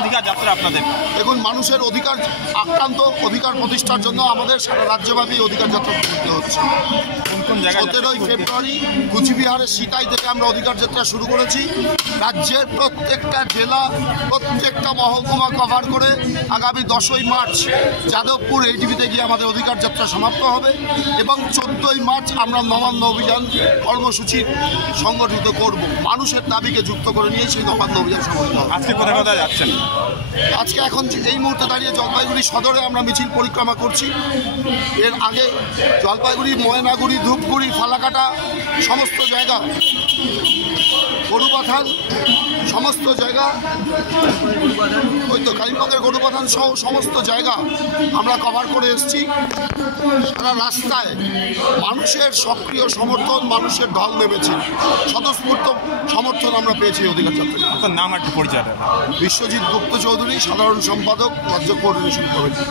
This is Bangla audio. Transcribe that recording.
অধিকার যাত্রা আপনাদের? দেখুন, মানুষের অধিকার আক্রান্ত, অধিকার প্রতিষ্ঠার জন্য আমাদের সারা রাজ্যব্যাপী অধিকার যাত্রা করতে হচ্ছে। কোন কোন জায়গায়? 17ই ফেব্রুয়ারি কুচবিহারের সিতাই থেকে আমরা অধিকার যাত্রা শুরু করেছি। রাজ্যের প্রত্যেকটা জেলা, প্রত্যেকটা মহকুমা কভার করে আগামী 10ই মার্চ যাদবপুর এইটিভিতে গিয়ে আমাদের অধিকার যাত্রা সমাপ্ত হবে এবং 14ই মার্চ আমরা নবান্ন অভিযান কর্মসূচি সংগঠিত করব। মানুষের দাবিকে যুক্ত করে নিয়ে সেই নবান্ন অভিযান সংগঠিত হবে। আজকে কোথায় কোথায় যাচ্ছেন? আজকে এখন এই মুহূর্তে দাঁড়িয়ে জলপাইগুড়ি সদরে আমরা মিছিল পরিক্রমা করছি। এর আগে জলপাইগুড়ি, ময়নাগুড়ি, ধূপগুড়ি, ফালাকাটা সমস্ত জায়গা, গরুপাথান সমস্ত জায়গা, ওই তো কালিম্পংয়ের গরুপাথান সহ সমস্ত জায়গা আমরা কভার করে এসেছি। সারা রাস্তায় মানুষের সক্রিয় সমর্থন, মানুষের ঢল নেমেছে, স্বতঃস্ফূর্ত সমর্থন আমরা পেয়েছি অধিকার যাত্রা। আপনার নাম একটু পরিচয়? বিশ্বজিৎ গুপ্ত চৌধুরী, সাধারণ সম্পাদক, রাজ্য কোঅর্ডিনেশন কমিটি।